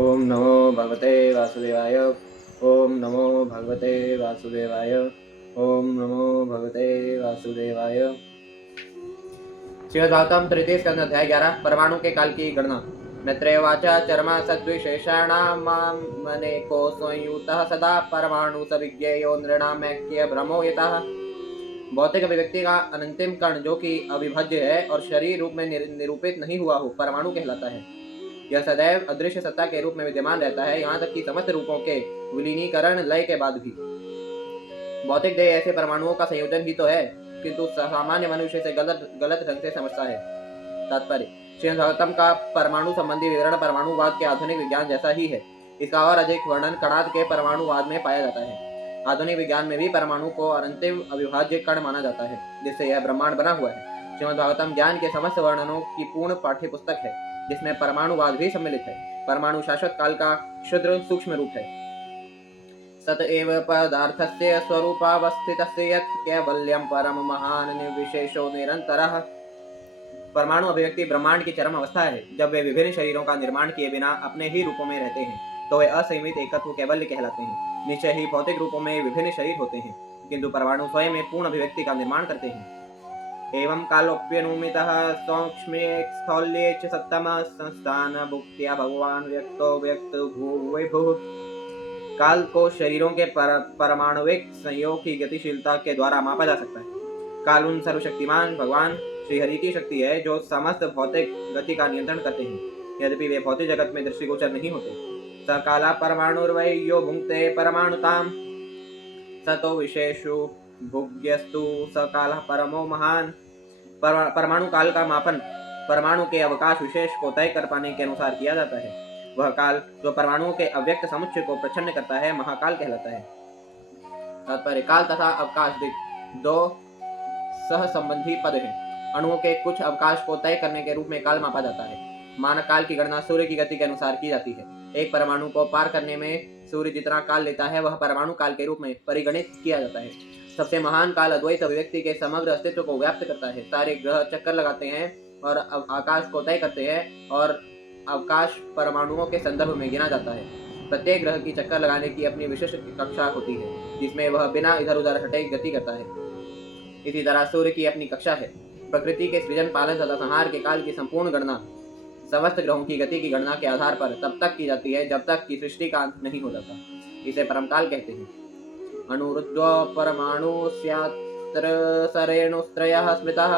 ओम नमो भगवते वासुदेवाय। ओम नमो भगवते वासुदेवाय। ओम नमो भगवते वासुदेवाय। श्रीमद्भागवतम तृतीय स्कंद अध्याय 11 परमाणु के काल की गणना। मैत्रेयवाचा चर्मा सद्विशेषाणामनेको संयुतः सदा परमाणु सविज्ञेयो नृणामैक्य भ्रमो यतः। भौतिक अभिव्यक्ति का अनंतिम कण जो कि अविभाज्य है और शरीर रूप में निरूपित नहीं हुआ हो परमाणु कहलाता है। यह सदैव अदृश्य सत्ता के रूप में विद्यमान रहता है, यहाँ तक कि समस्त रूपों के विलीनीकरण लय के बाद भी। भौतिक देह ऐसे परमाणुओं का संयोजन ही तो है, किंतु सामान्य मनुष्य से गलत ढंग से समझता है। तात्पर्य श्रीमद्भागवतम का परमाणु संबंधी विवरण परमाणुवाद के आधुनिक विज्ञान जैसा ही है। इसका और अधिक वर्णन कणाद के परमाणुवाद में पाया जाता है। आधुनिक विज्ञान में भी परमाणु को अंतिम अविभाज्य कण माना जाता है, जिससे यह ब्रह्मांड बना हुआ है। श्रीमद्भागवतम ज्ञान के समस्त वर्णनों की पूर्ण पाठ्य पुस्तक है, जिसमें परमाणुवाद भी सम्मिलित है। परमाणु शाश्वत काल का क्षुद्र सूक्ष्म रूप है। सत एव पदार्थस्य स्वरूपावस्थितस्य यत् कैवल्यं परम महान निर्विशेषो निरंतरः। परमाणु अभिव्यक्ति ब्रह्मांड की चरम अवस्था है। जब वे विभिन्न शरीरों का निर्माण किए बिना अपने ही रूपों में रहते हैं, तो वे असीमित एकत्व कैवल्य कहलाते हैं। निश्चय ही भौतिक रूपों में विभिन्न शरीर होते हैं, किंतु परमाणु स्वयं में पूर्ण अभिव्यक्ति का निर्माण करते हैं। एवं कालोप्यनुमितः सौक्ष्म्ये स्थौल्ये च सत्तमः संस्थान भुक्त्या भगवान व्यक्तो व्यक्त भूविभुः। काल को शरीरों के परमाणुविक संयोग की गतिशीलता के द्वारा मापा जा सकता है। काल उन सर्वशक्तिमान भगवान श्रीहरि की शक्ति है जो समस्त भौतिक गति का नियंत्रण करते हैं, यद्यपि वे भौतिक जगत में दृष्टिगोचर नहीं होते। स काला परमाणुर्वै यो भुंक्ते परमाणुताम सतो विशेषु भुग्यस्तु स कालः परमो महान। परमाणु काल का मापन परमाणु के अवकाश विशेष को तय कर पाने के अनुसार किया जाता है। वह काल जो परमाणुओं के अव्यक्त समुच्चय को प्रच्छन्न करता है महाकाल कहलाता है। तात्पर्य काल तथा अवकाश दो सह संबंधी पद हैं। अणुओं के कुछ अवकाश को तय करने के रूप में काल मापा जाता है। मानक काल की गणना सूर्य की गति के अनुसार की जाती है। एक परमाणु को पार करने में सूर्य जितना काल लेता है वह परमाणु काल के रूप में परिगणित किया जाता है। सबसे महान काल अद्वैत अभिव्यक्ति के समग्र अस्तित्व को व्याप्त करता है। सारे ग्रह चक्कर लगाते हैं और आकाश को तय करते हैं, और अवकाश परमाणुओं के संदर्भ में गिना जाता है। प्रत्येक ग्रह की चक्कर लगाने की अपनी विशिष्ट कक्षा होती है, जिसमें वह बिना इधर उधर हटे गति करता है। इसी तरह सूर्य की अपनी कक्षा है। प्रकृति के सृजन पालन तथा संहार के काल की संपूर्ण गणना समस्त ग्रहों की गति की गणना के आधार पर तब तक की जाती है जब तक कि सृष्टि का अंत नहीं हो जाता। इसे परमकाल कहते हैं। अणुरुद्ध्वा परमाणु स्यात्र सरेणुस्त्रयः स्मृतः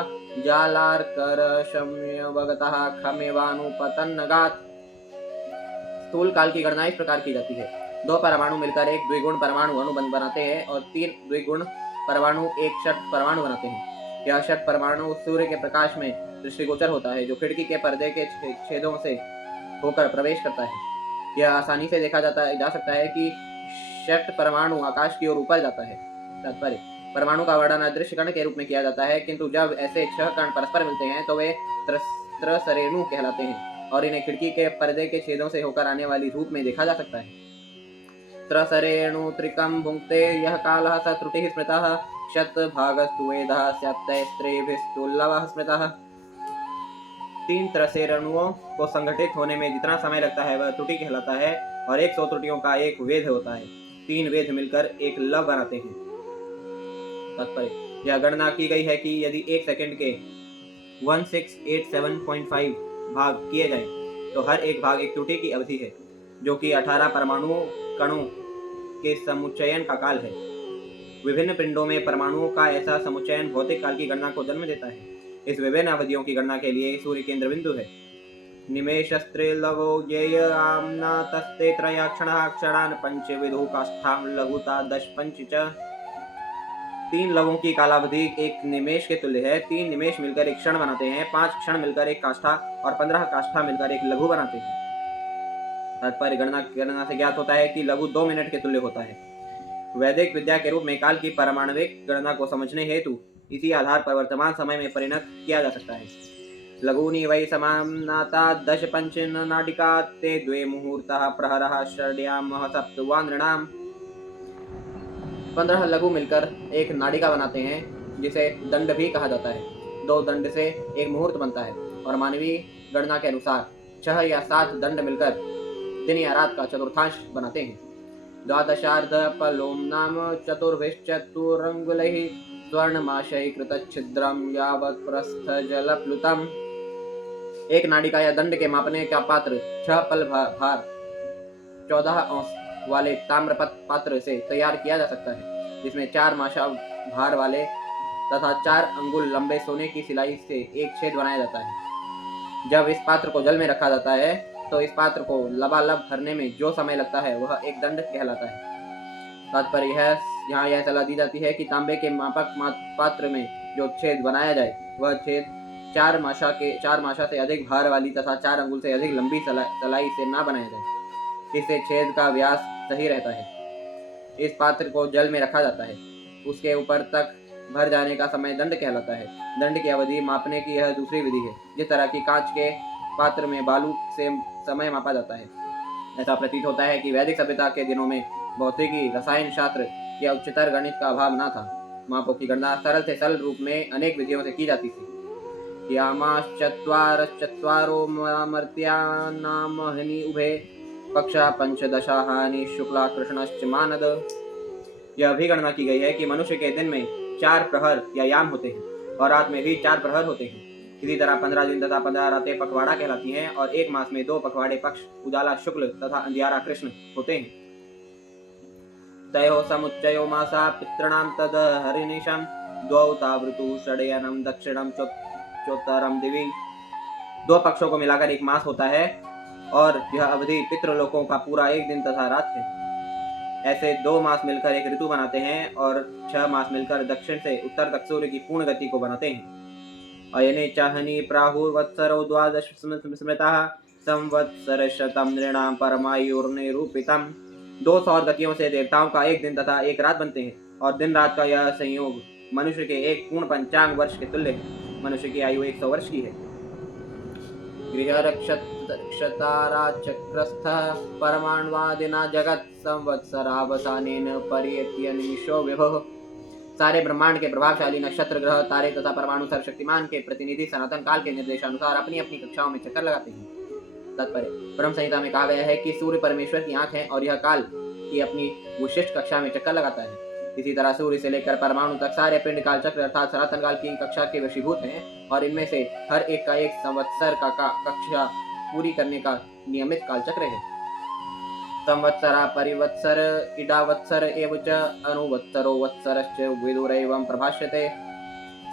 जालार्करशम्यवगतः खमेवानुपतन्नगात्। स्थूल काल की गणना इस प्रकार की जाती है। दो परमाणु मिलकर एक द्विगुण परमाणु अणु बनाते हैं और तीन द्विगुण परमाणु एक षट परमाणु बनाते हैं। यह षट परमाणु सूर्य के प्रकाश में दृष्टिगोचर होता है, जो खिड़की के पर्दे के छेदों से होकर प्रवेश करता है। यह आसानी से देखा जा सकता है कि षट परमाणु आकाश की ओर ऊपर जाता है। तात्पर्य परमाणु का वर्णन अदृश्य कण के रूप में किया जाता है, किंतु जब ऐसे 6 कण परस्पर मिलते हैं तो वे त्रसरेणु कहलाते हैं और इन्हें खिड़की के पर्दे के छेदों से होकर आने वाली धूप में देखा जा सकता है। त्रसरेणु त्रिकम भुंक्ते यह कालः स त्रुटिः स्मृतः शतभागस्तु वेदः स्यात्तैस्त्रेभिस्तुल्लवः स्मृतः। 3 त्रसरेणुओं को संगठित होने में जितना समय लगता है वह त्रुटि कहलाता है, और 100 त्रुटियों का एक वेद होता है। 3 वेद मिलकर एक लव बनाते हैं। तात्पर्य यह गणना की गई है कि यदि 1 सेकंड के 1687.5 भाग किए जाएं, तो हर एक भाग एक त्रुटि की अवधि है, जो कि 18 परमाणु कणों के समुच्चयन का काल है। विभिन्न पिंडों में परमाणुओं का ऐसा समुच्चयन भौतिक काल की गणना को जन्म देता है। इस विभिन्न अवधियों की गणना के लिए सूर्य केंद्र बिंदु है। निमेषस्त्रिलवो ज्ञेयाम्ना तस्ते त्रयाक्षणः क्षणान् पंचविधु काष्ठां लघुता 10 पंच च। 3 लवों की कालावधि एक निमेष के तुल्य है। 3 निमेष मिलकर एक क्षण बनाते हैं, 5 क्षण मिलकर एक काष्ठा और 15 काष्ठा मिलकर एक लघु बनाते हैं। तात्पर्य गणना से ज्ञात होता है कि लघु 2 मिनट के तुल्य होता है। वैदिक विद्या के रूप में काल की परमाणुविक गणना को समझने हेतु इसी आधार पर वर्तमान समय में परिणत किया जा सकता है। लघूनि वै समाम्नाता 10 पंच नाडिका ते 2 मुहूर्तः प्रहरः षड्यामः सप्तवा नृणाम्। 15 लघु मिलकर एक नाडिका बनाते हैं, जिसे दंड भी कहा जाता है। 2 दंड से एक मुहूर्त बनता है, और मानवीय गणना के अनुसार 6 या 7 दंड मिलकर दिन या रात का चतुर्थांश बनाते हैं। द्वादशार्ध पलोम नाम चतुर्भिश्चतुरंगुलैः स्वर्णमाशैः कृतच्छिद्रं यावत् प्रस्थजलप्लुतम्। एक नाड़िका या दंड के मापने का पात्र 6 पल भार 14 औंस वाले ताम्र पात्र से तैयार किया जा सकता है, जिसमें 4 माशा भार वाले तथा 4 अंगुल लंबे सोने की सिलाई से एक छेद बनाया जाता है। जब इस पात्र को जल में रखा जाता है तो इस पात्र को लबालब भरने में जो समय लगता है वह एक दंड कहलाता है। तात्पर्य यहाँ यह सलाह दी जाती है कि तांबे के मापक पात्र में जो छेद बनाया जाए वह छेद 4 माशा से अधिक भार वाली तथा 4 अंगुल से अधिक लंबी सलाई से ना बनाया जाए। इससे छेद का व्यास सही रहता है। इस पात्र को जल में रखा जाता है। उसके ऊपर तक भर जाने का समय दंड कहलाता है। दंड की अवधि मापने की यह दूसरी विधि है। जिस तरह की कांच के पात्र में बालू से समय मापा जाता है, ऐसा प्रतीत होता है कि वैदिक सभ्यता के दिनों में भौतिकी, रसायन शास्त्र या उच्चतर गणित का अभाव न था। मापों की गणना सरल से सरल रूप में अनेक विधियों से की जाती थी। यामाश्चत्वारो मर्त्यानामहनि उभे पक्षा पंचदशाहानि शुक्ला कृष्णश्च मानद। यह भी गणना की गई है कि मनुष्य के दिन में 4 प्रहर या याम होते हैं और रात में भी 4 प्रहर होते हैं। इसी तरह 15 दिन तथा 15 रातें पखवाड़ा कहलाती हैं और एक मास में 2 पखवाड़े पक्ष उजाला शुक्ल तथा अंधियारा कृष्ण होते हैं। तयो समुच्चयो मासा पितॄणां तद हरिनिशं द्वौ तावृतु षडयनं दक्षिणं चोत्तरम दिवि। 2 पक्षों को मिलाकर एक मास होता है और यह अवधि पितृलोकों का पूरा एक दिन तथा रात है। ऐसे 2 मास मिलकर एक ऋतु बनाते हैं और 6 मास मिलकर दक्षिण से उत्तर तक सूर्य की पूर्ण गति को बनाते हैं। अयने चाहनी प्राहुर्वत्सरो 12 स्मृतः संवत्सरशतं नृणां परमायुर्निरूपितम्। 2 सौर गतियों से देवताओं का एक दिन तथा एक रात बनते हैं और दिन रात का यह संयोग मनुष्य के एक पूर्ण पंचांग वर्ष के तुल्य है। मनुष्य की आयु 100 वर्ष की है। गृहरक्षताराचक्रस्थः परमाण्वादिना जगत् संवत्सरावसानेन पर्यत्य निमिषो विभुः। सारे ब्रह्मांड के प्रभावशाली नक्षत्र, ग्रह, तारे तथा परमाणु सर्वशक्तिमान के प्रतिनिधि सनातन काल के निर्देशानुसार अपनी अपनी कक्षाओं में चक्कर लगाते हैं। तात्पर्य, ब्रह्म संहिता में कहा गया है कि सूर्य परमेश्वर की आंख है और यह काल की अपनी विशिष्ट कक्षा में चक्कर लगाता है। इसी तरह सूर्य से लेकर परमाणु तक सारे पिंड काल चक्र अर्थात सनातन काल की कक्षा के वशीभूत हैं और इनमें से हर एक का एक संवत्सर का कक्षा पूरी करने का नियमित काल चक्र है। संवत्सरा परिवत्सर इडावत्सर एव च अनुवत्सरो वत्सरश्च विदुरैवं प्रभाष्यते।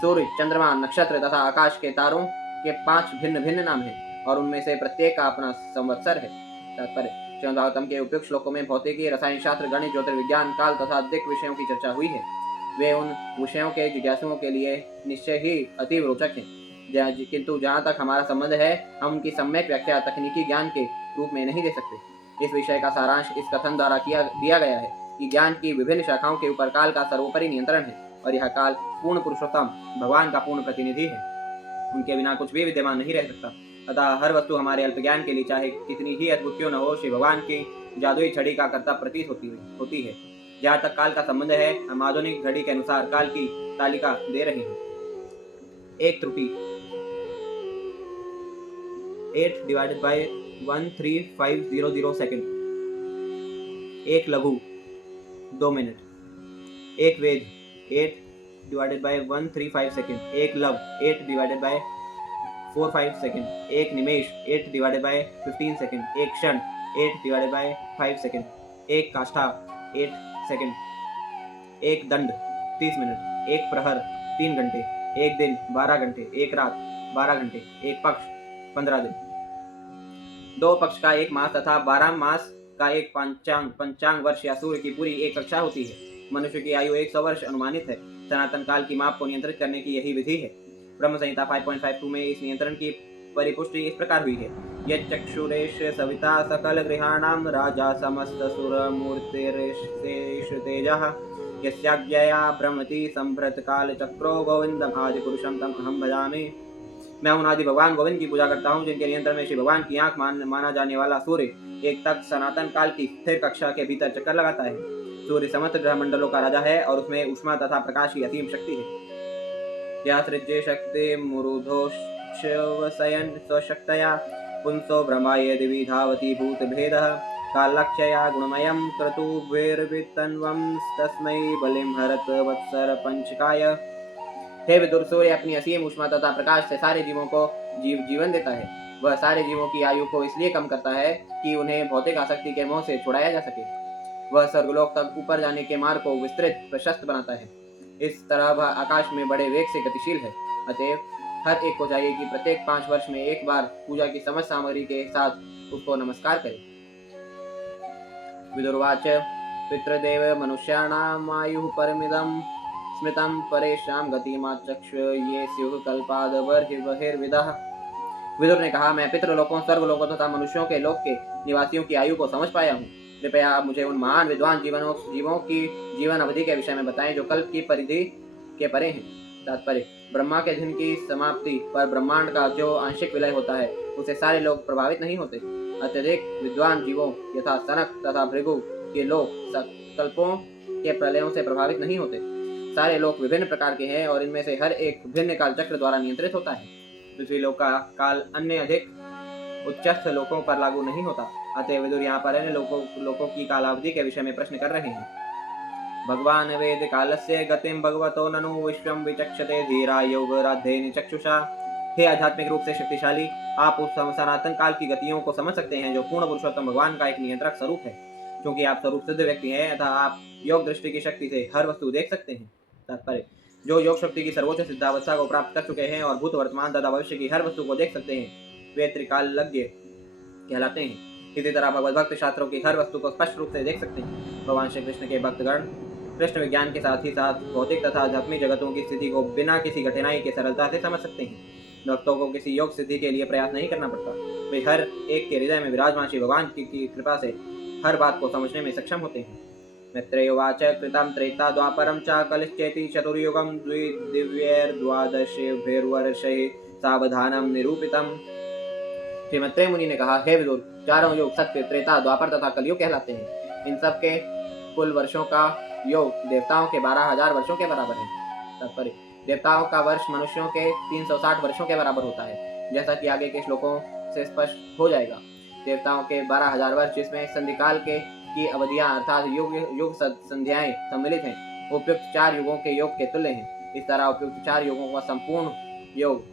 सूर्य, चंद्रमा, नक्षत्र तथा आकाश के तारों के 5 भिन्न भिन्न नाम हैं और उनमें से प्रत्येक का अपना संवत्सर है। तात्पर्य, श्रीमद्भागवतम के उपयुक्त श्लोकों में भौतिकी, रसायन शास्त्र, गणित, ज्योतिर्विज्ञान, काल तथा अधिक विषयों की चर्चा हुई है। वे उन विषयों के जिज्ञासुओं के लिए निश्चय ही अति रोचक हैं, किंतु जहाँ तक हमारा संबंध है हम उनकी सम्यक व्याख्या तकनीकी ज्ञान के रूप में नहीं दे सकते। इस विषय का सारांश इस कथन द्वारा दिया गया है कि ज्ञान की विभिन्न शाखाओं के ऊपर काल का सर्वोपरि नियंत्रण है और यह काल पूर्ण पुरुषोत्तम भगवान का पूर्ण प्रतिनिधि है। उनके बिना कुछ भी विद्यमान नहीं रह सकता। अतः हर वस्तु हमारे अल्प ज्ञान के लिए चाहे कितनी ही अद्भुत क्यों न हो, श्री भगवान की जादुई छड़ी का कर्ता प्रतीत होती है। जहाँ तक काल का संबंध है, हम आधुनिक घड़ी के अनुसार काल की तालिका दे रहे हैं। एक त्रुटि 8/13500 सेकंड। एक लघु 2 मिनट। एक वेद 8/135 सेकंड। एक लव 8/45 सेकंड। एक निमेश 8/15 सेकंड। एक क्षण 8/5 सेकंड। एक काष्ठा 8 सेकंड। एक दंड 30 मिनट। एक प्रहर 3 घंटे। एक दिन 12 घंटे। एक रात 12 घंटे। एक पक्ष 15 दिन। 2 पक्ष का एक मास तथा 12 मास का एक पंचांग वर्ष या सूर्य की पूरी एक कक्षा होती है। मनुष्य की आयु 100 वर्ष अनुमानित है। सनातन काल की माप को नियंत्रित करने की यही विधि है। ब्रह्म संहिता 5.52 में इस नियंत्रण की परिपुष्टि इस प्रकार हुई है। यच्चक्षुरेश सविता सकल गृहाणां राजा समस्त सुरमूर्तिरेश तेजः यस्याज्ञया भ्रमति संभृत काल चक्रो गोविंदम आदि पुरुषम तम अहम भजामि। मैं उन आदि भगवान गोविंद की पूजा करता हूँ जिनके नियंत्रण में श्री भगवान की आंख माना जाने वाला सूर्य एक तक सनातन काल की स्थिर कक्षा के भीतर चक्कर लगाता है। सूर्य समस्त ग्रह मंडलों का राजा है और उसमें उष्मा तथा प्रकाश की असीम शक्ति है। या सृज्य शक्ति मुरुधोशयन स्वशक्तया पुंसो ब्रह्माय दिवि धावति भूतभेदः कालक्षया गुणमयं क्रतुभिर्वितन्वं तस्मै बलिं हरत वत्सर पंचकाय। हे विदुर, सूर्य अपनी असीम ऊष्मा तथा प्रकाश से सारे जीवों को जीवन देता है। वह सारे जीवों की आयु को इसलिए कम करता है कि उन्हें भौतिक आसक्ति के मोह से छुड़ाया जा सके। वह स्वर्गलोक तक ऊपर जाने के मार्ग को विस्तृत प्रशस्त बनाता है। इस तरह वह आकाश में बड़े वेग से गतिशील है। अतएव हर एक को चाहिए कि प्रत्येक 5 वर्ष में एक बार पूजा की समस्त सामग्री के साथ उसको नमस्कार करे। विदुर्वाच पितृदेव मनुष्याणामायुः परमिदं स्मृतं परेषां गतिमाचक्ष ये स्युः कल्पाद बर्हिर्विदः। विदुर ने कहा, मैं पितृलोकों, स्वर्गलोकों तथा मनुष्यों के लोक के निवासियों की आयु को समझ पाया हूँ। कृपया आप मुझे उन महान विद्वान जीवों की जीवन अवधि के विषय में बताएं जो कल्प की परिधि के परे हैं। तात्पर्य, ब्रह्मा के दिन की समाप्ति पर ब्रह्मांड का जो आंशिक विलय होता है उसे सारे लोग प्रभावित नहीं होते। अत्यधिक विद्वान जीवों यथा सनक तथा भृगु के लोग कल्पों के प्रलयों से प्रभावित नहीं होते। सारे लोग विभिन्न प्रकार के हैं और इनमें से हर एक भिन्न काल चक्र द्वारा नियंत्रित होता है। पृथ्वी लोक का काल अन्य अधिक उच्चस्थ लोकों पर लागू नहीं होता। अतः विदुर यहाँ पर अन्य लोकों की कालावधि के विषय में प्रश्न कर रहे हैं। भगवान वेद कालस्य गतिम भगवतो ननु विश्वम विचक्षते धीरा योगराध्येन चक्षुषा। हे आध्यात्मिक रूप से शक्तिशाली, आप उस सनातन काल की गतियों को समझ सकते हैं जो पूर्ण पुरुषोत्तम भगवान का एक नियंत्रक स्वरूप है। क्योंकि आप स्वरूप सिद्ध व्यक्ति हैं अतः आप योग दृष्टि की शक्ति से हर वस्तु देख सकते हैं। तात्पर्य, जो योग शक्ति की सर्वोच्च सिद्धावस्था को प्राप्त कर चुके हैं और भूत वर्तमान तथा भविष्य की हर वस्तु को देख सकते हैं, वे त्रिकालज्ञ कहलाते हैं। इसी तरह भगवत भक्त शास्त्रों की हर वस्तु को स्पष्ट रूप से देख सकते हैं। भगवान श्री कृष्ण के भक्तगण कृष्ण विज्ञान के साथ ही साथ भौतिक तथा आध्यात्मिक जगतों की स्थिति को बिना किसी कठिनाई के सरलता से समझ सकते हैं। भक्तों को किसी योग सिद्धि के लिए प्रयास नहीं करना पड़ता। वे हर एक के हृदय में विराजमान श्री भगवान की कृपा से हर बात को समझने में सक्षम होते हैं। मैत्रेयोवाच कृतं त्रेता द्वापरं च कलिश्चेति चतुर्युगं द्विदिव्यैर्द्वादशैर्वर्षैः सावधानं निरूपितम्। श्री मैत्रेय मुनि ने कहा, हे विदुर, चारों युग सत्य, त्रेता, द्वापर तथा कलयुग कहलाते हैं। इन सब के कुल वर्षों का योग देवताओं के 12,000 वर्षों के बराबर है। तात्पर्य, देवताओं का वर्ष मनुष्यों के 360 वर्षों के बराबर होता है, जैसा कि आगे के श्लोकों से स्पष्ट हो जाएगा। देवताओं के 12,000 वर्ष, जिसमें संधिकाल की अवधियां अर्थात युग संध्याएं सम्मिलित हैं, उपयुक्त 4 युगों के योग के तुल्य हैं। इस तरह उपयुक्त 4 युगों का संपूर्ण योग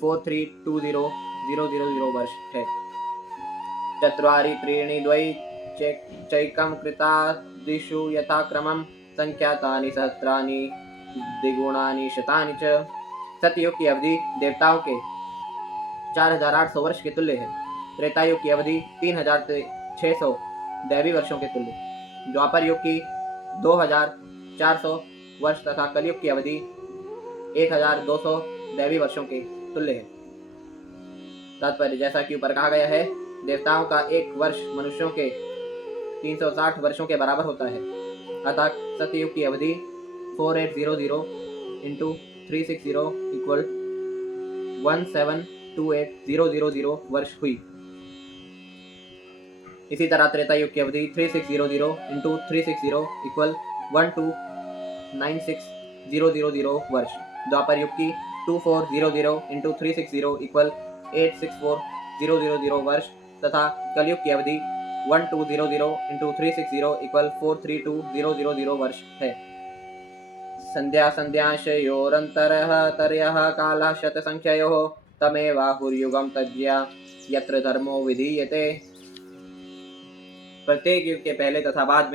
4320,000 वर्ष है। चत्वारि त्रीणि द्वै चैकं कृतादिषु यथाक्रमं संख्यातानि सहस्राणि द्विगुणानि शतानि च। सतयुग की अवधि देवताओं के 4,800 वर्ष के तुल्य है। त्रेतायुग की अवधि 3,600 दैवी वर्षों के तुल्य, द्वापर युग की 2,400 वर्ष तथा कलयुग की अवधि 1,200 दैवी वर्षों के तुल्य है। तात्पर्य, जैसा कि ऊपर कहा गया है, देवताओं का एक वर्ष मनुष्यों के 360 वर्षों के बराबर होता है। अतः सतयुग की अवधि 4800 इंटू 360 इक्वल 1728000 वर्ष हुई। इसी तरह त्रेता युग की अवधि 3600 इंटू 360 इक्वल 1296000 वर्ष। द्वापर युग की 2400 इंटू 360 इक्वल 864000 वर्ष तथा कलयुग की अवधि 1200 इंटू 360 इक्वल 432000 वर्ष है। संध्या संध्यांशयोरन्तरः तर्यः कालः शतसंख्ययोः तमेवाहुर्युगं तज्ज्ञा यत्र धर्मो विधीयते। प्रत्येक युग के पहले तथा बाद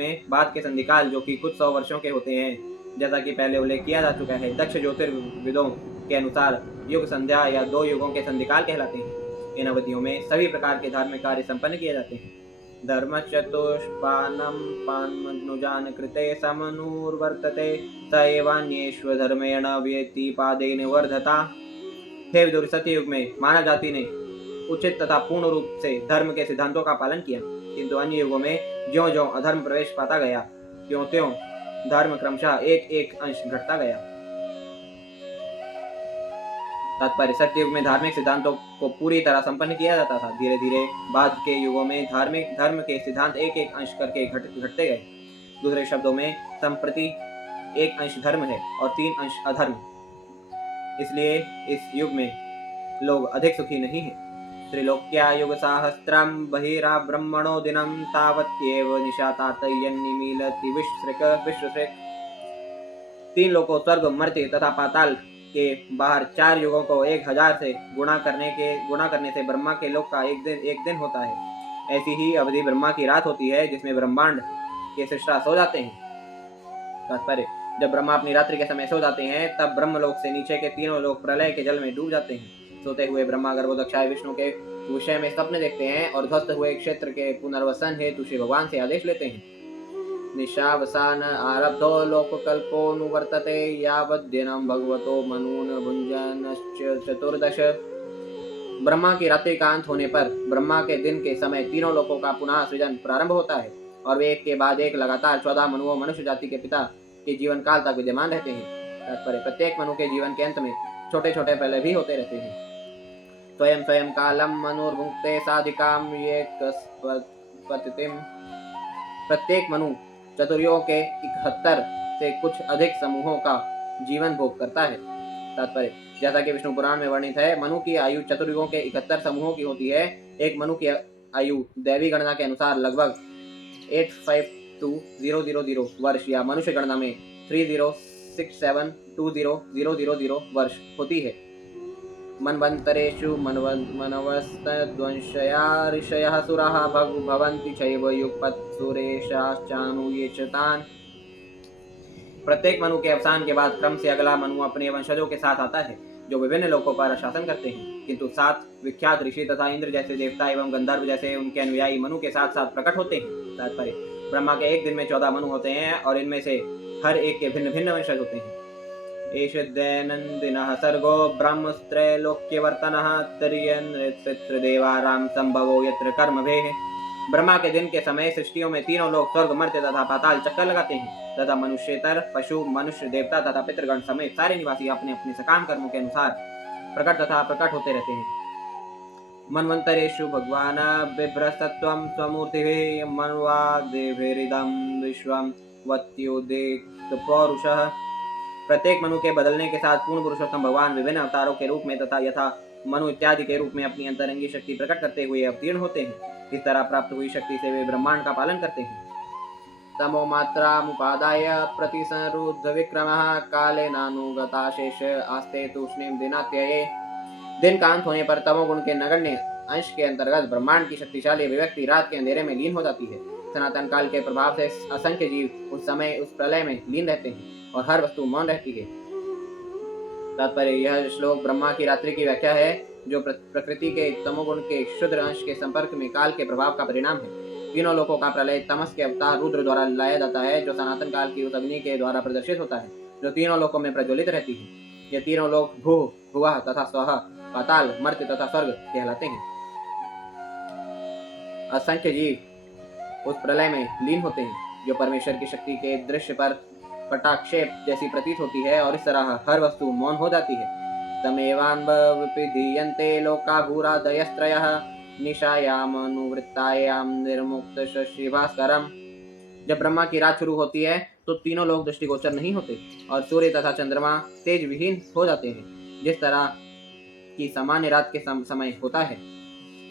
के संधिकाल जो कि कुछ 100 वर्षों के होते हैं, जैसा कि पहले उल्लेख किया जा चुका है, दक्ष ज्योतिर्विदों के अनुसार युग संध्या या 2 युगों के संधिकाल कहलाते हैं। इन अवधियों में सभी प्रकार के धार्मिक कार्य संपन्न किए जाते हैं। धर्म चतुष्पानं पान्मनुजान कृते समनुर्वर्तते स एवान्येष्व धर्मेण व्यतिपादेन वर्धता। हे विदुर, सतयुग में मानव जाति ने उचित तथा पूर्ण रूप से धर्म के सिद्धांतों का पालन किया, किंतु अन्य युगों में ज्यों-ज्यों अधर्म प्रवेश पाता गया, त्यों-त्यों धर्म क्रमशः एक अंश घटता गया। तात्पर्य, सत्ययुग में धार्मिक सिद्धांतों को पूरी तरह संपन्न किया जाता था। धीरे धीरे बाद के युगों में धर्म के सिद्धांत एक अंश करके घटते गए। दूसरे शब्दों में संप्रति 1 अंश धर्म है और 3 अंश अधर्म। इसलिए इस युग में लोग अधिक सुखी नहीं हैं। त्रिलोक्या युगसाहस्रं बहिरा ब्रह्मणो दिनं तावत्येव निशातातयन्निमीलति विश्वसृक्। 3 लोकों स्वर्ग, मर्त्य तथा पाताल के बाहर 4 युगों को 1000 से गुणा करने से ब्रह्मा के लोक का एक दिन होता है। ऐसी ही अवधि ब्रह्मा की रात होती है जिसमें ब्रह्मांड के सृष्टा सो जाते हैं। तात्पर्य, जब ब्रह्मा अपनी रात्रि के समय सो जाते हैं तब ब्रह्मलोक से नीचे के तीनों लोक प्रलय के जल में डूब जाते हैं। सोते हुए ब्रह्मा गर्भोदक्षाय विष्णु के विषय में स्वप्न देखते हैं और ध्वस्त हुए क्षेत्र के पुनर्वसन हेतु श्री भगवान से आदेश लेते हैं। निशावसान आरब्धो लोककल्पोऽनुवर्तते यावद्दिनं भगवतो मनून् भुञ्जनश्च चतुर्दश। ब्रह्मा की रात्रि का अंत होने पर ब्रह्मा के दिन के समय तीनों लोकों का पुनः सृजन प्रारंभ होता है और वे एक के बाद एक लगातार 14 मनुओं मनुष्य जाति के पिता के जीवन काल तक विद्यमान रहते हैं। तात्पर्य, प्रत्येक मनु के जीवन के अंत में छोटे छोटे प्रलय भी होते रहते हैं। स्वयं स्वयं कालम मनुर्भुंक्ते साधिकाम ये कस्पतिम। प्रत्येक मनु चतुर्युगों के 71 से कुछ अधिक समूहों का जीवन भोग करता है। तात्पर्य, जैसा कि विष्णु पुराण में वर्णित है, मनु की आयु चतुर्युगों के 71 समूहों की होती है। एक मनु की आयु दैवी गणना के अनुसार लगभग 852000 वर्ष या मनुष्य गणना में 30672000 वर्ष होती है। मन्वन्तरेषु मनवस्तद्वंशया ऋषयः सुराः भवन्ति चैव युगपत्सुरेशाश्चानुये च तान्। प्रत्येक मनु के अवसान के बाद क्रम से अगला मनु अपने वंशजों के साथ आता है जो विभिन्न लोकों पर शासन करते हैं, किंतु 7 विख्यात ऋषि तथा इंद्र जैसे देवता एवं गंधर्व जैसे उनके अनुयायी मनु के साथ साथ प्रकट होते हैं। तात्पर्य, ब्रह्मा के एक दिन में 14 मनु होते हैं और इनमें से हर एक के भिन्न भिन्न वंशज होते हैं। एष दैनन्दिनः सर्गो ब्रह्मस्त्रैलोक्यवर्तनः तिर्यन्नृत्सृदेवाराम संभवो यत्र कर्मभेः। ब्रह्मा के दिन के समय सृष्टियों में तीनों लोग स्वर्ग, मर्त्य तथा पाताल चक्कर लगाते हैं तथा मनुष्येतर, पशु, मनुष्य, देवता तथा पितृगण समेत सारे निवासी अपने अपने सकाम कर्मों के अनुसार प्रकट तथा प्रकट होते रहते हैं। मन्वन्तरेषु भगवान् बिभ्रस्तत्वं स्वमूर्तिभिः मन्वादिभिरिदं विश्वं वत्योदेकपौरुषः। प्रत्येक मनु के बदलने के साथ पूर्ण पुरुषोत्तम भगवान विभिन्न अवतारों के रूप में तथा यथा मनु इत्यादि के रूप में अपनी अंतरंगी शक्ति प्रकट करते हुए अवतीर्ण होते हैं। इस तरह प्राप्त हुई शक्ति से वे ब्रह्मांड का पालन करते हैं। तमो मात्रामुपादाय प्रतिसंरुद्ध विक्रमः कालेनानुगताशेष आस्ते तूष्णीं दिनात्यये। दिन का अंत होने पर तमोगुण के नगण्य अंश के अंतर्गत ब्रह्मांड की शक्तिशाली अभिव्यक्ति रात के अंधेरे में लीन हो जाती है। सनातन काल के प्रभाव से असंख्य जीव उस समय उस प्रलय में लीन रहते हैं और हर वस्तु मौन रहती है। तात्पर्य, यह श्लोक ब्रह्मा की रात्रि की व्याख्या है जो प्रकृति के तमोगुण के क्षुद्र अंश के संपर्क में काल के प्रभाव का परिणाम है। तीनों लोकों का प्रलय तमस के अवतार रुद्र द्वारा लाया जाता है जो सनातन काल की उस अग्नि के द्वारा प्रदर्शित होता है जो तीनों लोकों में प्रज्वलित रहती है। ये तीनों लोक भूः, भुवः तथा स्वः, पाताल, मर्त्य तथा स्वर्ग कहलाते हैं। असंख्य जीव उस प्रलय में लीन होते हैं जो परमेश्वर की शक्ति के दृश्य पर पटाक्षेप जैसी प्रतीत होती है और इस तरह हर वस्तु मौन हो जाती है। तमेवान्वविपीड्यन्ते लोका भूरादयस्त्रयः निशायामनुवृत्तायां निर्मुक्तशशिभास्करम्। जब ब्रह्मा की रात शुरू होती है तो तीनों लोग दृष्टिगोचर नहीं होते और सूर्य तथा चंद्रमा तेज विहीन हो जाते हैं जिस तरह की सामान्य रात के समय होता है।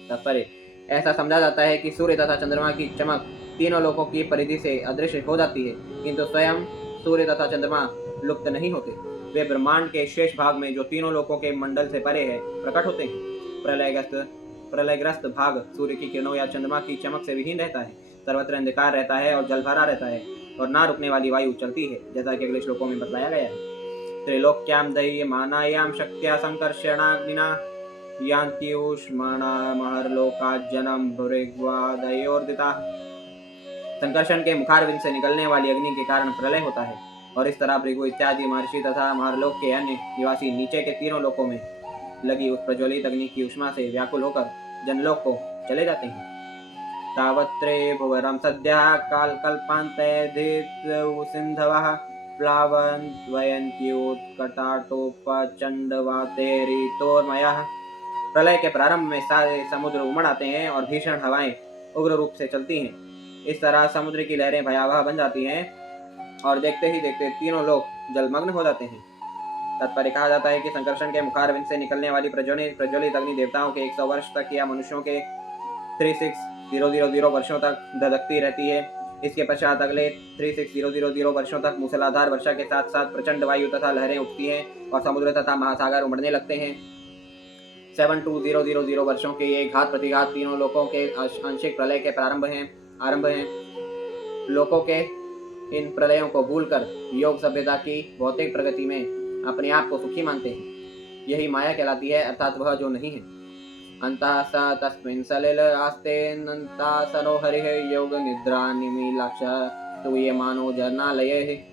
तात्पर्य, ऐसा समझा जाता है कि सूर्य तथा चंद्रमा की चमक तीनों लोकों की परिधि से अदृश्य हो जाती है, किंतु स्वयं सूर्य तथा चंद्रमा लुप्त नहीं होते। वे ब्रह्मांड के शेष भाग में जो तीनों लोकों के मंडल से परे है प्रकट होते हैं। प्रलयग्रस्त भाग सूर्य की किरणों या चंद्रमा की चमक से विहीन रहता है। सर्वत्र अंधकार रहता है और जल भरा रहता है और ना रुकने वाली वायु चलती है, जैसा कि अगले श्लोकों में बतलाया गया है। त्रिलोक्यां दह्यमानायां शक्त्या संकर्षणाग्निना यान्त्यूष्मणामहर्लोकाज्जनं भुरिग्वादयोर्दिताः। संकर्षण के मुखारविंद से निकलने वाली अग्नि के कारण प्रलय होता है और इस तरह भृगु इत्यादि महर्षि तथा महर्लोक के अन्य निवासी नीचे के तीनों लोकों में लगी उस प्रज्वलित अग्नि की उष्मा से व्याकुल होकर जनलोक को चले जाते हैं। तावत्रे भुवरं सद्यः कालकल्पान्ते प्लावयन्त्योत्कटाटोपचण्डवातेरितोर्मयः। प्रलय के प्रारंभ में सारे समुद्र उमड़ आते हैं और भीषण हवाएं उग्र रूप से चलती हैं। इस तरह समुद्र की लहरें भयावह बन जाती हैं और देखते ही देखते तीनों लोग जलमग्न हो जाते हैं। तात्पर्य कहा जाता है कि संकर्षण के मुखारविंद से निकलने वाली प्रज्वलित अग्नि देवताओं के 100 वर्ष तक या मनुष्यों के 36000 वर्षों तक धधकती रहती है। इसके पश्चात अगले 36000 वर्षों तक मूसलाधार वर्षा के साथ साथ प्रचंड वायु तथा लहरें उठती हैं और समुद्र तथा महासागर उमड़ने लगते हैं। 72000 वर्षों के ये घात प्रतिघात तीनों लोकों के आंशिक प्रलय के आरंभ हैं। लोकों के इन प्रलयों को भूलकर योग सभ्यता की भौतिक प्रगति में अपने आप को सुखी मानते हैं। यही माया कहलाती है, अर्थात वह जो नहीं है। अंतः स तस्मिन् सलिल आस्तेऽनन्ता सनो हरिः योग निद्रा निमीलाक्षः स्तूयमानो जनालये।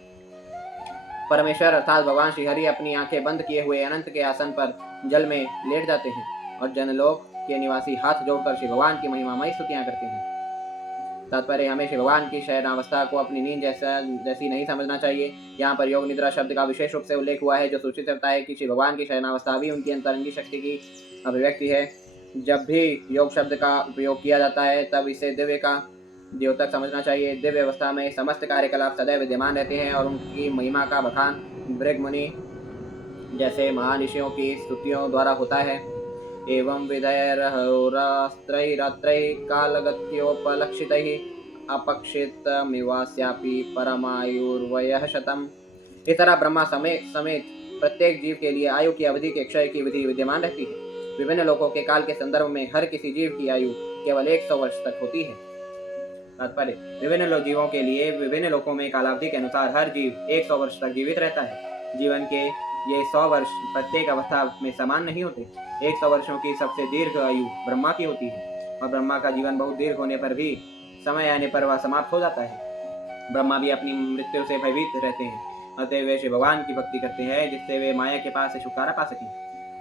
परमेश्वर अर्थात भगवान श्री हरि अपनी आंखें बंद किए हुए अनंत के आसन पर जल में लेट जाते हैं और जनलोक के निवासी हाथ जोड़कर श्री भगवान की महिमामयी स्तुतियां करते हैं। तात्पर्य हमें श्री भगवान की शयनावस्था को अपनी नींद जैसी नहीं समझना चाहिए। यहाँ पर योग निद्रा शब्द का विशेष रूप से उल्लेख हुआ है, जो सूचित करता है कि श्री भगवान की शयनावस्था भी उनकी अंतरंगी शक्ति की अभिव्यक्ति है। जब भी योग शब्द का उपयोग किया जाता है तब इसे दिव्य का द्योतक समझना चाहिए। दिव्य अवस्था में समस्त कार्यकलाप सदैव विद्यमान रहते हैं और उनकी महिमा का बखान भृग मुनि जैसे महान ऋषियों की स्तुतियों द्वारा होता है। एवं विधैर्होरास्त्रैरात्रैः कालगत्योपलक्षितैः अपक्षितमिवास्यापि परमायुर्वयः शतम्। इस तरह ब्रह्मा समेत प्रत्येक जीव के लिए आयु की अवधि के क्षय की विधि विद्यमान रहती है। विभिन्न लोकों के काल के संदर्भ में हर किसी जीव की आयु केवल 100 वर्ष तक होती है। तात्पर्य विभिन्न जीवों के लिए विभिन्न लोकों में कालावधि के अनुसार हर जीव 100 वर्ष तक जीवित रहता है। जीवन के ये 100 वर्ष प्रत्येक अवस्था में समान नहीं होते। 100 वर्षों की सबसे दीर्घ आयु ब्रह्मा की होती है और ब्रह्मा का जीवन बहुत दीर्घ होने पर भी समय आने पर वह समाप्त हो जाता है। ब्रह्मा भी अपनी मृत्यु से भयभीत रहते हैं, अतः वे श्री भगवान की भक्ति करते हैं जिससे वे माया के पास से छुटकारा पा सकें।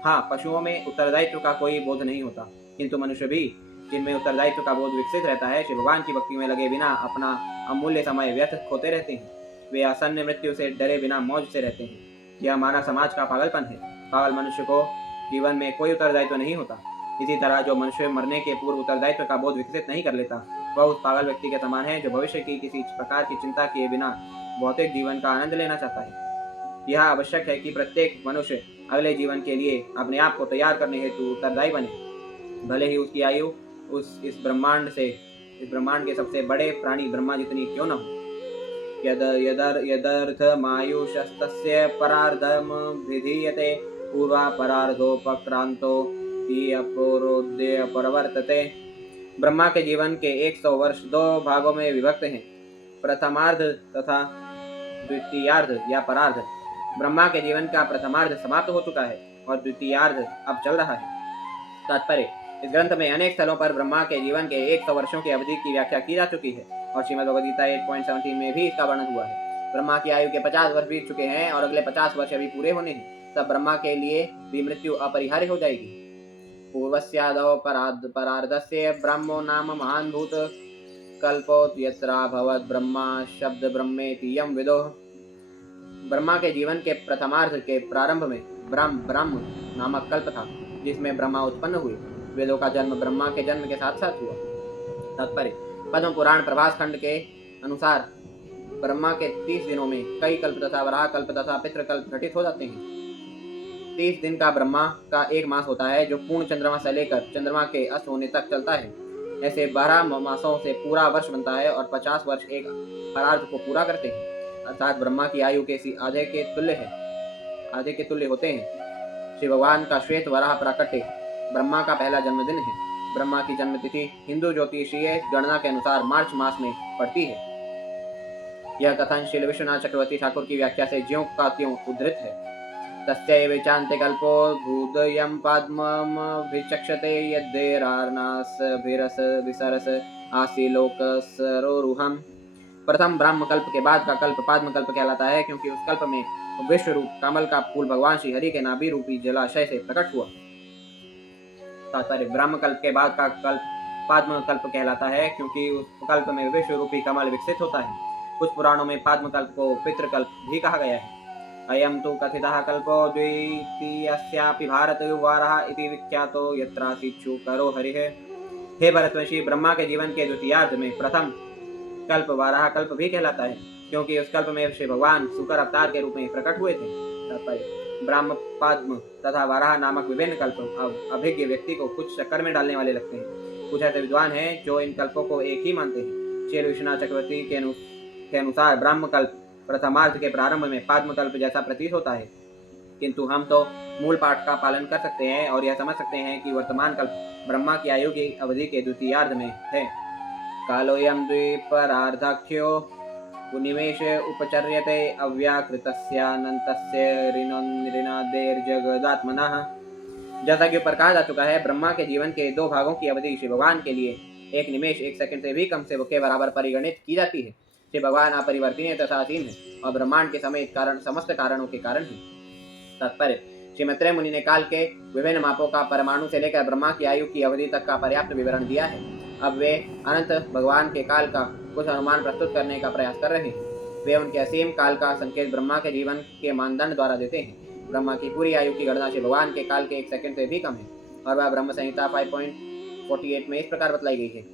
हाँ, पशुओं में उत्तरदायित्व का कोई बोध नहीं होता, किंतु मनुष्य भी जिनमें उत्तरदायित्व का बोध विकसित रहता है श्री भगवान की भक्ति में लगे बिना अपना अमूल्य समय व्यर्थ खोते रहते हैं। वे आसन्न मृत्यु से डरे बिना मौज से रहते हैं। यह हमारा समाज का पागलपन है। पागल मनुष्य को जीवन में कोई उत्तरदायित्व नहीं होता। इसी तरह जो मनुष्य मरने के पूर्व उत्तरदायित्व का बोध विकसित नहीं कर लेता वह उस पागल व्यक्ति के समान है जो भविष्य की किसी प्रकार की चिंता किए बिना भौतिक जीवन का आनंद लेना चाहता है। यह आवश्यक है कि प्रत्येक मनुष्य अगले जीवन के लिए अपने आप को तैयार करने हेतु उत्तरदायी बने, भले ही उसकी आयु इस ब्रह्मांड के सबसे बड़े प्राणी ब्रह्मा जितनी क्यों न हो। यदर्थमायुषस्तस्य परार्धम विधीयते पूर्वा परार्धोपक्रांतो ही अपरोद्य परवर्तते। ब्रह्मा के जीवन के 100 वर्ष 2 भागों में विभक्त हैं, प्रथमार्ध तथा द्वितीयार्ध या परार्ध। ब्रह्मा के जीवन का प्रथमार्ध समाप्त हो चुका है और द्वितीयार्ध अब चल रहा है। तात्पर्य इस ग्रंथ में अनेक स्थलों पर ब्रह्मा के जीवन के 100 वर्षों की अवधि की व्याख्या की जा चुकी है और श्रीमद् भगवद गीता 8.17 में भी इसका वर्णन हुआ है। ब्रह्मा की आयु के 50 वर्ष बीत चुके हैं और अगले 50 वर्ष अभी पूरे होने हैं, तब ब्रह्मा के लिए भी मृत्यु अपरिहार्य हो जाएगी। पूर्वस्यादौ परार्धस्य ब्रह्मो नाम महान भूत कल्पोऽयत्राभवत् ब्रह्मा शब्द ब्रह्मेति यं विदुः। ब्रह्मा के जीवन के प्रथमार्ध के प्रारंभ में ब्रह्म नामक कल्प था जिसमें ब्रह्मा उत्पन्न हुए। वेदों का जन्म ब्रह्मा के जन्म के साथ साथ हुआ। तात्पर्य पद्म पुराण प्रभास खंड के अनुसार ब्रह्मा के 30 दिनों में कई कल्प तथा वराह कल्प तथा पितृकल्प घटित हो जाते हैं। 30 दिन का ब्रह्मा का एक मास होता है जो पूर्ण चंद्रमा से लेकर चंद्रमा के अस्त होने तक चलता है। ऐसे 12 मासों से पूरा वर्ष बनता है और 50 वर्ष एक परार्ध को पूरा करते हैं, अर्थात ब्रह्मा की आयु के आधे के तुल्य होते हैं। श्री भगवान का श्वेत वराह प्राकट्य ब्रह्मा का पहला जन्मदिन है। ब्रह्मा की जन्म तिथि हिंदू ज्योतिषीय गणना के अनुसार मार्च मास में पड़ती है। यह कथन श्री विश्वनाथ चक्रवर्ती ठाकुर की व्याख्या से ज्यों का त्यों उद्धृत है। तस्यैव चान्ते कल्पो भूदयं पद्ममभिचक्षते यद्देरार्नासभिरस विसरस आसीलोकसरोरुहम्। प्रथम ब्रह्म कल्प के बाद का कल्प पाद्म कल्प कहलाता है, क्योंकि उस कल्प में विश्व रूप कमल का फूल भगवान श्री हरि के नाभि रूपी जलाशय से प्रकट हुआ। तात्पर्य ब्रह्म कल्प के बाद का कल्प पाद्म कल्प कहलाता है, क्योंकि उस कल्प में विश्व रूपी कमल विकसित होता है। कुछ पुराणों में पाद्म कल्प को पितृकल्प भी कहा गया है। अयं तु कथितः कल्पो द्वितीयस्यापि भारतवारः इति विख्यातो यत्रासीच्छु करो हरिः। हे भरतवंशी, ब्रह्मा के जीवन के द्वितीयार्ध में प्रथम कल्प वाराह कल्प भी कहलाता है, क्योंकि उस कल्प में श्री भगवान शुकर अवतार के रूप में प्रकट हुए थे। ब्रह्म, पद्म तथा वराह नामक विभिन्न कल्प अभिज्ञ व्यक्ति को कुछ चक्कर में डालने वाले लगते हैं। कुछ ऐसे विद्वान हैं जो इन कल्पों को एक ही मानते हैं। श्री विश्वनाथ चक्रवर्ती के अनुसार ब्रह्म कल्प प्रथमार्थ के प्रारंभ में पद्म कल्प जैसा प्रतीत होता है, किंतु हम तो मूल पाठ का पालन कर सकते हैं और यह समझ सकते हैं कि वर्तमान कल्प ब्रह्मा की आयु की अवधि के द्वितीयार्ध में है। कालोयम द्विपरार्धाख्यो उन्निमेष उपचर्यते अव्याकृतस्यानन्तस्य ऋणादेर्जगदात्मनः। जैसा कि ऊपर कहा जा चुका है, ब्रह्मा के जीवन के 2 भागों की अवधि श्री भगवान के लिए 1 निमेष 1 सेकंड से भी कम से के बराबर परिगणित की जाती है। श्री भगवान अपरिवर्तनीय तथा असीम है और ब्रह्मांड के समेत समस्त कारणों के कारण है। तात्पर्य: श्री मैत्रेय मुनि ने काल के विभिन्न मापों का परमाणु से लेकर ब्रह्मा की आयु की अवधि तक का पर्याप्त विवरण दिया है। अब वे अनंत भगवान के काल का कुछ अनुमान प्रस्तुत करने का प्रयास कर रहे हैं। वे उनके असीम काल का संकेत ब्रह्मा के जीवन के मानदंड द्वारा देते हैं। ब्रह्मा की पूरी आयु की गणना श्री भगवान के काल के 1 सेकंड से भी कम है और वह ब्रह्म संहिता 5.48 में इस प्रकार बतलाई गई है: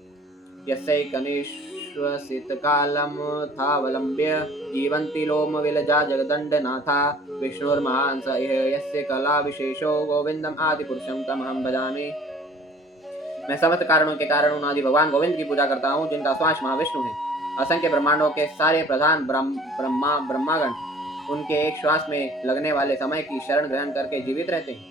यस्यैकनिश्वसित कालम थावलंब्य जीवंति लोम विलजा जगदंडनाथा विष्णुर्महान् स इह यस्य कला विशेषो गोविंदम आदि पुरुषम तमहं भजामि। मैं समस्त कारणों के कारण आदि भगवान गोविंद की पूजा करता हूँ, जिनका श्वास महाविष्णु है। असंख्य ब्रह्मांडों के सारे प्रधान ब्रह्मागण उनके एक श्वास में लगने वाले समय की शरण ग्रहण करके जीवित रहते हैं।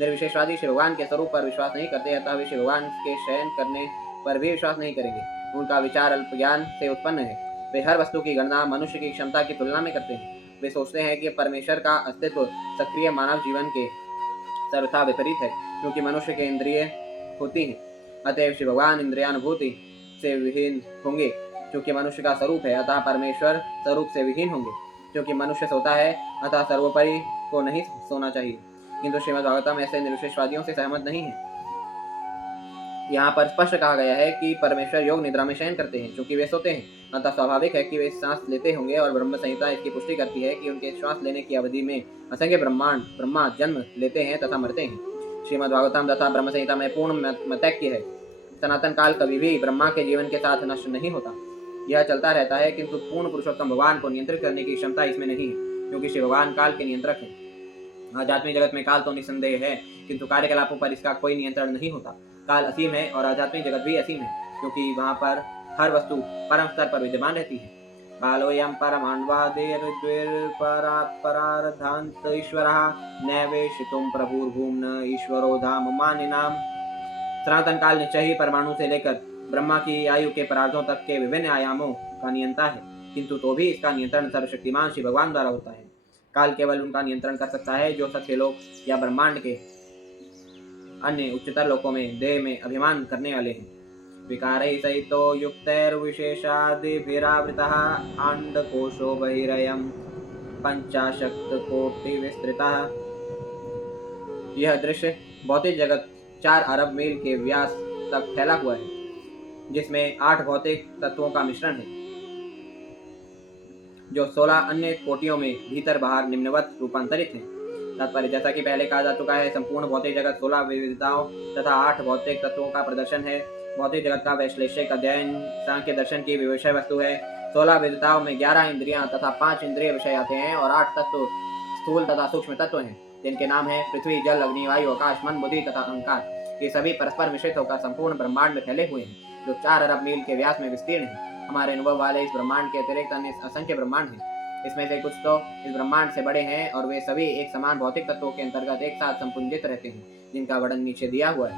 निर्विशेषवादी श्री भगवान के स्वरूप पर विश्वास नहीं करते, अतः वे श्री भगवान के शयन करने पर भी विश्वास नहीं करेंगे। उनका विचार अल्प ज्ञान से उत्पन्न है। वे हर वस्तु की गणना मनुष्य की क्षमता की तुलना में करते हैं। वे सोचते हैं कि परमेश्वर का अस्तित्व सक्रिय मानव जीवन के सर्वथा विपरीत है, क्योंकि मनुष्य के इंद्रिय होती हैं। अतएव श्री भगवान इंद्रियानुभूति से विहीन होंगे, क्योंकि मनुष्य का स्वरूप है। अतः परमेश्वर स्वरूप से विहीन होंगे, क्योंकि मनुष्य सोता है। अतः सर्वोपरि को नहीं सोना चाहिए। किंतु श्रीमद् भागवतम ऐसे निर्विशेषवादियों से सहमत नहीं है। यहाँ पर स्पष्ट कहा गया है कि परमेश्वर योग निद्रा में शयन करते हैं, क्योंकि वे सोते हैं। अतः स्वाभाविक है कि वे सांस लेते होंगे और ब्रह्म संहिता इसकी पुष्टि करती है कि उनके श्वास लेने की अवधि में असंख्य ब्रह्मा जन्म लेते हैं तथा मरते हैं। श्रीमद् भागवतम तथा ब्रह्म संहिता में पूर्ण मतैक्य है। सनातन काल कभी भी ब्रह्मा के जीवन के साथ नष्ट नहीं होता, यह चलता रहता है, किंतु पूर्ण पुरुषोत्तम भगवान को नियंत्रित करने की क्षमता इसमें नहीं है, क्योंकि श्री भगवान काल के नियंत्रक है। आध्यात्मिक जगत में काल तो निसंदेह है, किंतु कार्यकलापों पर इसका कोई नियंत्रण नहीं होता। काल असीम है और आध्यात्मिक जगत भी असीम है, क्योंकि वहाँ पर हर वस्तु परम स्तर पर विद्यमान रहती है। कालोयम परमाण्वादेर्द्विर्परात्परार्धान्त ईश्वरः नैवेशितुं प्रभुर्भूम्न ईश्वरो धाम मानिनाम। सनातन काल निश्चय ही परमाणु से लेकर ब्रह्मा की आयु के परार्धों तक के विभिन्न आयामों का नियंता है, किंतु तो भी इसका नियंत्रण सर्वशक्तिमान श्री भगवान द्वारा होता है। काल केवल उनका नियंत्रण कर सकता है जो सत्यलोक या ब्रह्मांड के अन्य उच्चतर लोकों में देह में अभिमान करने वाले हैं। विकारैः सहितो युक्तैर्विशेषादिभिरावृतः आण्डकोशो बहिरयं पंचाशक्तकोटिविस्तृतः। यह दृश्य भौतिक जगत 4 अरब मील के व्यास तक फैला हुआ है, जिसमें 8 भौतिक तत्वों का मिश्रण है, जो 16 अन्य कोटियों में भीतर बाहर निम्नवत रूपांतरित है। तात्पर्य: जैसा कि पहले कहा जा चुका है, संपूर्ण भौतिक जगत 16 विविधताओं तथा 8 भौतिक तत्वों का प्रदर्शन है। भौतिक जगत का वैश्लेषिक अध्ययन सांख्य दर्शन की विषय वस्तु है। 16 विविधताओं में 11 इंद्रियां तथा 5 इंद्रिय विषय आते हैं और 8 तत्व स्थूल तथा सूक्ष्म तत्व हैं, जिनके नाम है पृथ्वी, जल, अग्नि, वायु, आकाश, मन, बुद्धि तथा अहंकार। ये सभी परस्पर मिश्रित होकर संपूर्ण ब्रह्मांड में फैले हुए हैं, जो 4 अरब मील के व्यास में विस्तीर्ण है। हमारे अनुभव वाले इस ब्रह्मांड के अतिरिक्त अन्य असंख्य ब्रह्मांड हैं। इसमें से कुछ तो इस ब्रह्मांड से बड़े हैं और वे सभी एक समान भौतिक तत्वों के अंतर्गत एक साथ संपुंजित रहते हैं, जिनका वर्णन नीचे दिया हुआ है।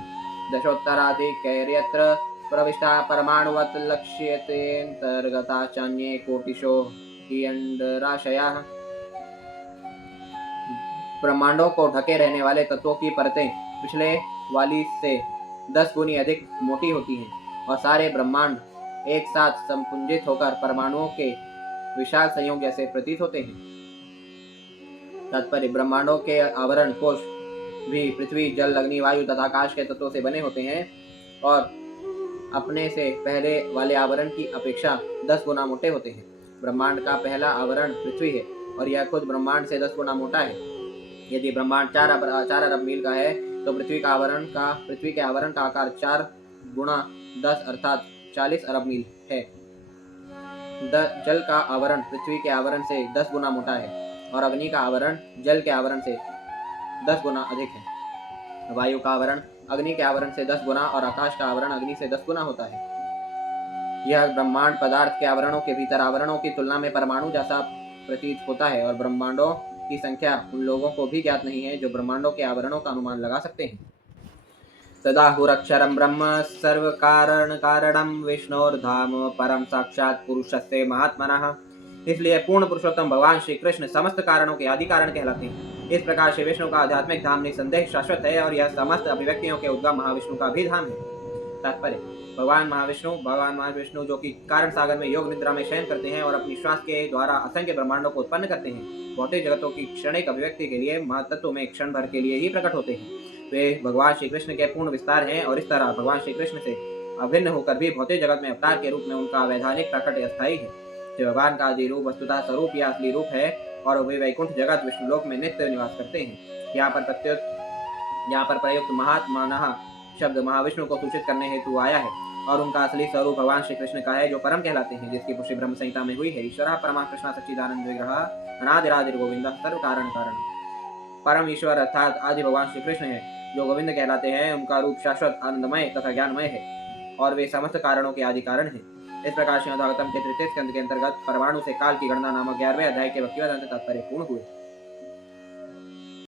दशोत्तराधिकैर्यत्र प्रविष्टा परमाणुवत् लक्ष्यतेऽन्तर्गता चान्ये कोटिशो हियण्डराशयाः। ब्रह्मांडों को ढके रहने वाले तत्वों की परतें पिछले वाली से 10 गुनी अधिक मोटी होती हैं और सारे ब्रह्मांड एक साथ संपुंजित होकर परमाणुओं के विशाल संयोग जैसे प्रतीत होते हैं। तात्पर्य: ब्रह्मांडों के आवरण कोश भी पृथ्वी, जल, अग्नि, वायु तथा आकाश के तत्वों से बने होते हैं और अपने से पहले वाले आवरण की अपेक्षा 10 गुना मोटे होते हैं। ब्रह्मांड का पहला आवरण पृथ्वी है और यह खुद ब्रह्मांड से 10 गुना मोटा है। यदि ब्रह्मांड 4 अरब मील का है तो पृथ्वी के आवरण का आकार 4 गुणा 10 अर्थात 40 अरब मील है। जल का आवरण पृथ्वी के आवरण से 10 गुना मोटा है और अग्नि का आवरण जल के आवरण से 10 गुना अधिक है। वायु का आवरण अग्नि के आवरण से 10 गुना और आकाश का आवरण अग्नि से 10 गुना होता है। यह ब्रह्मांड पदार्थ के आवरणों के भीतर आवरणों की तुलना में परमाणु जैसा प्रतीत होता है और ब्रह्मांडों की संख्या उन लोगों को भी ज्ञात नहीं है जो ब्रह्मांडों के आवरणों का अनुमान लगा सकते हैं। तदाहुरक्षरं ब्रह्म सर्वकारणकारणं विष्णोर्धाम परम साक्षात् पुरुषस्य महात्मनः। इसलिए पूर्ण पुरुषोत्तम भगवान श्री कृष्ण समस्त कारणों के आदि कारण कहलाते हैं। इस प्रकार से विष्णु का आध्यात्मिक धाम निसंदेह शाश्वत है और यह समस्त अभिव्यक्तियों के उद्गम महाविष्णु का भी धाम है। तात्पर्य भगवान महाविष्णु जो कि कारण सागर में योग निद्रा में शयन करते हैं और अपनी श्वास के द्वारा असंख्य ब्रह्मांडों को उत्पन्न करते हैं, भौतिक जगतों की क्षणिक अभिव्यक्ति के लिए महतत्व में क्षण भर के लिए ही प्रकट होते हैं। वे भगवान श्री कृष्ण के पूर्ण विस्तार हैं और इस तरह भगवान श्री कृष्ण से अभिन्न होकर भी भौतिक जगत में अवतार के रूप में उनका वैधानिक प्रकट अस्थायी है। जो भगवान का आदि रूप वस्तुतः स्वरूप या असली रूप है और वे वैकुंठ जगत विष्णुलोक में नित्य निवास करते हैं। यहाँ पर प्रयुक्त महात्मानः शब्द महाविष्णु को सूचित करने हेतु आया है और उनका असली स्वरूप भगवान श्री कृष्ण का है जो परम कहलाते हैं, जिसकी पुष्टि ब्रह्म संहिता में हुई है। ईश्वर परमा कृष्ण सच्चिदानंद विग्रह अनादिरादिर गोविंद सर्व कारण कारण। परम ईश्वर अर्थात आदि भगवान श्री कृष्ण है जो गोविंद कहलाते हैं। उनका रूप शाश्वत आनंदमय तथा ज्ञानमय है और वे समस्त कारणों के आदि कारण हैं। इस प्रकार श्रीमद्भागवतम के 33 स्कंद के अंतर्गत परमाणु से काल की गणना नामक 11वें अध्याय के भक्तिवेदांत तात्पर्य पूर्ण हुए।